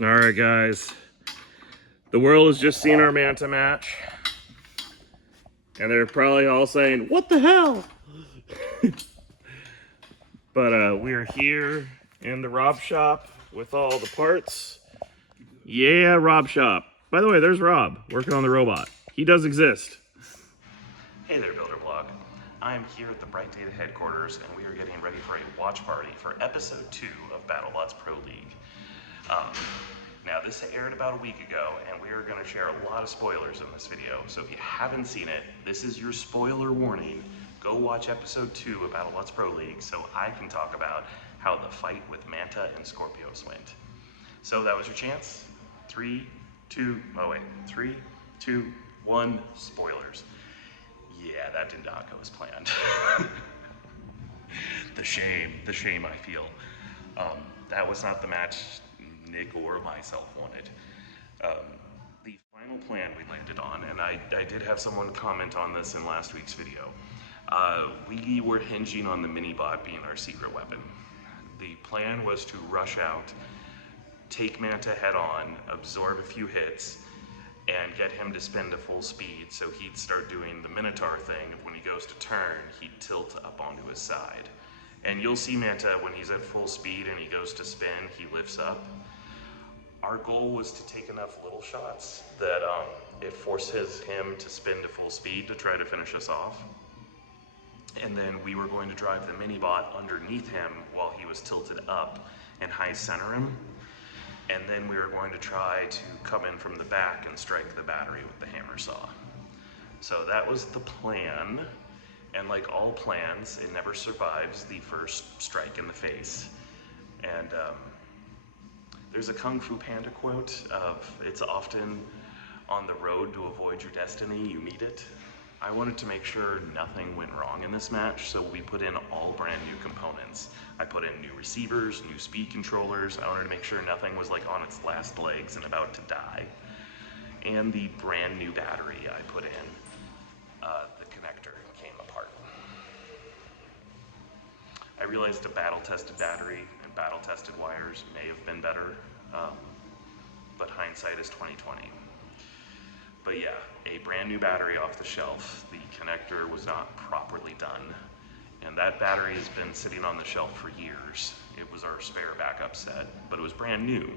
Alright guys, the world has just seen our Manta match, and they're probably all saying, what the hell? But we're here in the Rob shop with all the parts. Yeah, Rob shop. By the way, there's Rob working on the robot. He does exist. Hey there, Builder Blog. I'm here at the Bright Data headquarters, and we are getting ready for a watch party for episode 2 of Battlebots Pro League. Now, this aired about a week ago, and we are going to share a lot of spoilers in this video. So if you haven't seen it, this is your spoiler warning. Go watch episode 2 of Battlebots Pro League so I can talk about how the fight with Manta and Skorpios went. So that was your chance. 3, 2, 1, spoilers. Yeah, that did not go as planned. The shame I feel. That was not the match Nick or myself wanted. The final plan we landed on, and I did have someone comment on this in last week's video. We were hinging on the mini-bot being our secret weapon. The plan was to rush out, take Manta head on, absorb a few hits, and get him to spin to full speed so he'd start doing the Minotaur thing. When he goes to turn, he'd tilt up onto his side. And you'll see Manta when he's at full speed and he goes to spin, he lifts up. Our goal was to take enough little shots that it forces him to spin to full speed to try to finish us off. And then we were going to drive the mini-bot underneath him while he was tilted up and high center him. And then we were going to try to come in from the back and strike the battery with the hammer saw. So that was the plan. And like all plans, it never survives the first strike in the face. And there's a Kung Fu Panda quote of, it's often on the road to avoid your destiny, you meet it. I wanted to make sure nothing went wrong in this match, so we put in all brand new components. I put in new receivers, new speed controllers. I wanted to make sure nothing was like on its last legs and about to die. And the brand new battery I put in, the connector came apart. I realized a battle-tested battery and battle-tested wires may have been better, but hindsight is 20/20. But yeah, a brand new battery off the shelf. The connector was not properly done, and that battery has been sitting on the shelf for years. It was our spare backup set, but it was brand new.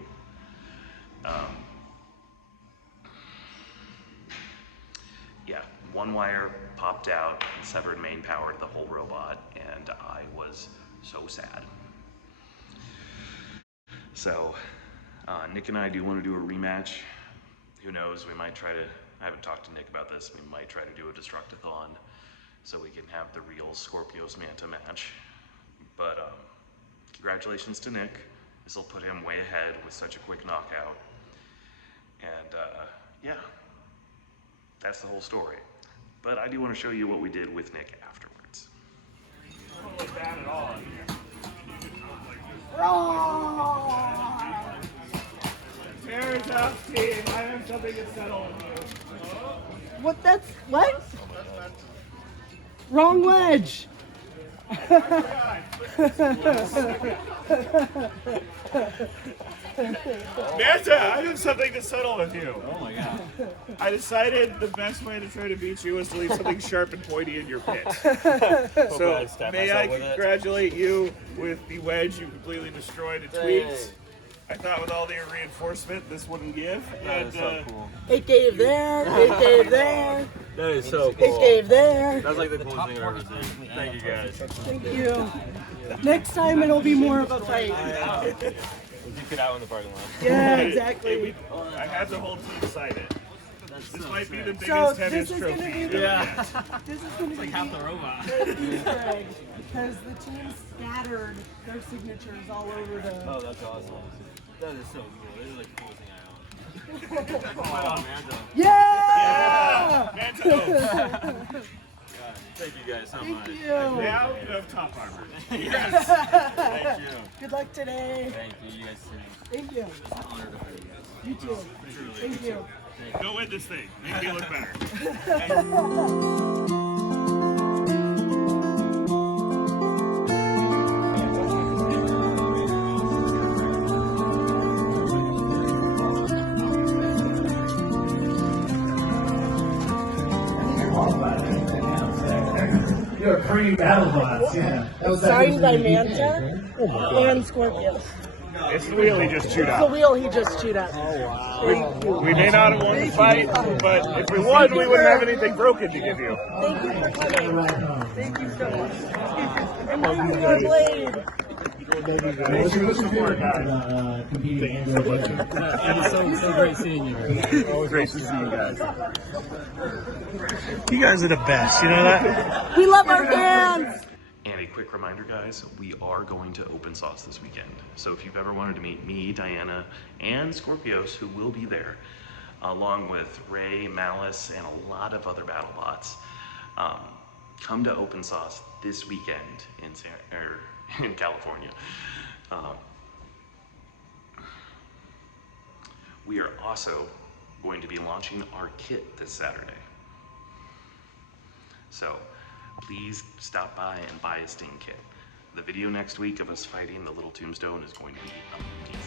Yeah, one wire popped out and severed main power to the whole robot, and I was so sad. So, Nick and I do want to do a rematch. Who knows, we might try to, I haven't talked to Nick about this, we might try to do a Destructathon so we can have the real Skorpios Manta match. But congratulations to Nick. This will put him way ahead with such a quick knockout. And yeah, that's the whole story. But I do want to show you what we did with Nick afterwards. I don't look bad at all. Parents up, team. I have something to settle with you. What? Wrong wedge. Manta, I have something to settle with you. Oh my god. I decided the best way to try to beat you was to leave something sharp and pointy in your pit. So may I congratulate you with the wedge you completely destroyed and tweaked. I thought with all the reinforcement this wouldn't give. That is so cool. It gave there. It gave there. That is so cool. It gave there. That's like the coolest thing I've ever seen. Thank you guys. Thank you. Next time it'll be more of a fight. We'll duke it out in the parking lot. Yeah, exactly. I had the whole team excited. This might be the biggest So tennis this is trophy. gonna be the this is gonna be Half the robot. the Easter egg because the team scattered their signatures all over the. Oh, that's awesome. That is so cool. This is like the coolest thing I own. Oh my god, Manta. Yeah! Manta. God, thank you guys so much. Thank you. Now you have top armor. Yes. Thank you. Good luck today. Thank you. You guys too. Thank you. It's an honor to have you guys. You too. Truly. Thank you. Go win this thing. Make me look better. free Battlebots, yeah. Signed by Manta and Skorpios. It's the wheel he just chewed The out. wheel he just chewed up. We may not have won the fight, but if we won, we wouldn't have anything broken to give you. Thank you for coming. Thank you so much. And thank you for Blade. What's your favorite guy competing in the It's so great seeing you. Always great to see you guys. You guys are the best, you know that? We love our fans. And a quick reminder, guys, we are going to Open Sauce this weekend. So if you've ever wanted to meet me, Diana, and Skorpios, who will be there, along with Ray, Malice, and a lot of other BattleBots, come to Open Sauce this weekend in California. We are also going to be launching our kit this Saturday. So please stop by and buy a Sting kit. The video next week of us fighting the little tombstone is going to be amazing.